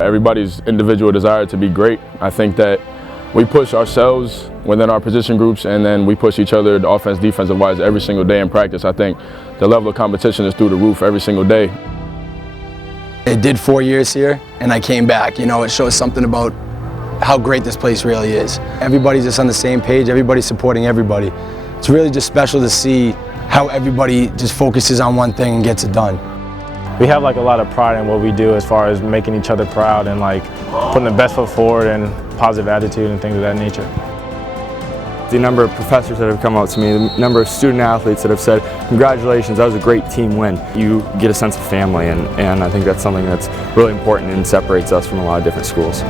Everybody's individual desire to be great. I think that we push ourselves within our position groups, and then we push each other offense, defensive wise every single day in practice. I think the level of competition is through the roof every single day. I did 4 years here and I came back. You know, it shows something about how great this place really is. Everybody's just on the same page, everybody's supporting everybody. It's really just special to see how everybody just focuses on one thing and gets it done. We have like a lot of pride in what we do as far as making each other proud and like putting the best foot forward and positive attitude and things of that nature. The number of professors that have come up to me, the number of student athletes that have said, congratulations, that was a great team win. You get a sense of family, and I think that's something that's really important and separates us from a lot of different schools.